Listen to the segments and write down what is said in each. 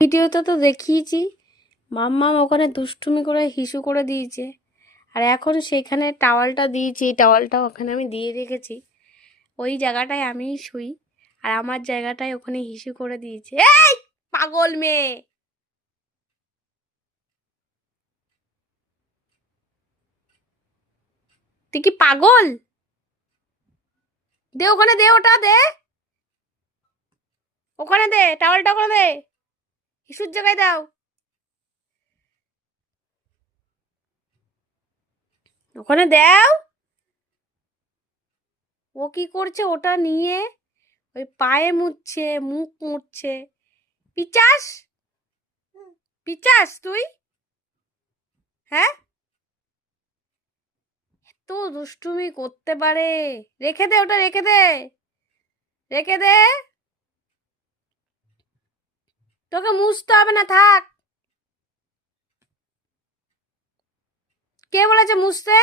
ভিডিওতে তো দেখিয়েছি মাম্মাম ওখানে দুষ্টুমি করে হিসু করে দিয়েছে, আর এখন সেখানে টাওয়ালটা দিয়েছি, এই টাওয়ালটা ওখানে আমি দিয়ে রেখেছি, ওই জায়গাটায় আমিই শুই, আর আমার জায়গাটায় ওখানে হিসু করে দিয়েছে। এই পাগল মেয়ে, তুই কি পাগল? দে ওখানে, দে ওটা দে, ওখানে দে টাওয়ালটা, ওখানে দে, হিসুর জায়গায় দাও, ওখানে দাও। ও কি করছে ওটা নিয়ে ওই পায়ে মুছছে, মুখ মুছছে। পিচাস, পিচাস তুই? হ্যাঁ, এত দুষ্টুমি করতে পারে? রেখে দে ওটা, রেখে দে, রেখে দে, তোকে মুছতে হবে না, থাক। কে বলেছে মুছতে?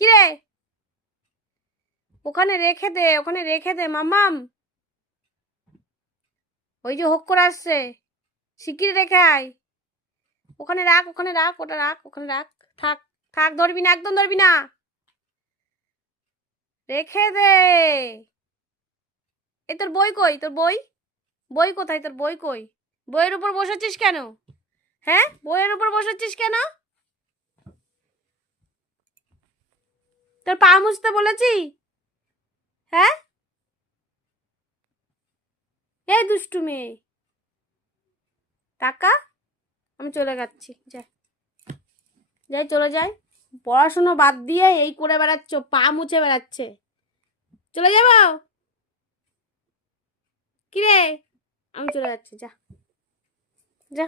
কি রে, ওখানে রেখে দে, ওখানে রেখে দে মাম্মাম। ওই যে হোক করে আসছে, শিগগির রেখে আয়। ওখানে রাখ, ওখানে রাখ, ওটা রাখ, ওখানে রাখ, থাক, থাক, ধরবি না, একদম ধরবি না, রেখে দে। এই তোর বই কই, তোর বই, বই কোথায়, তোর বই কই? বইয়ের উপর বসেছিস কেন? হ্যাঁ, বইয়ের উপর বসেছিস কেন? তোর পা মুছতে বলেছি? হ্যাঁ, এই দুষ্টু মেয়ে, টাকা, আমি চলে যাচ্ছি, যাই, যাই, চলে যাই। পড়াশুনো বাদ দিয়ে এই করে বেড়াচ্ছ, পা মুছে বেড়াচ্ছে। চলে যাবো? কি রে, আমি চলে যাচ্ছি, যা, যা।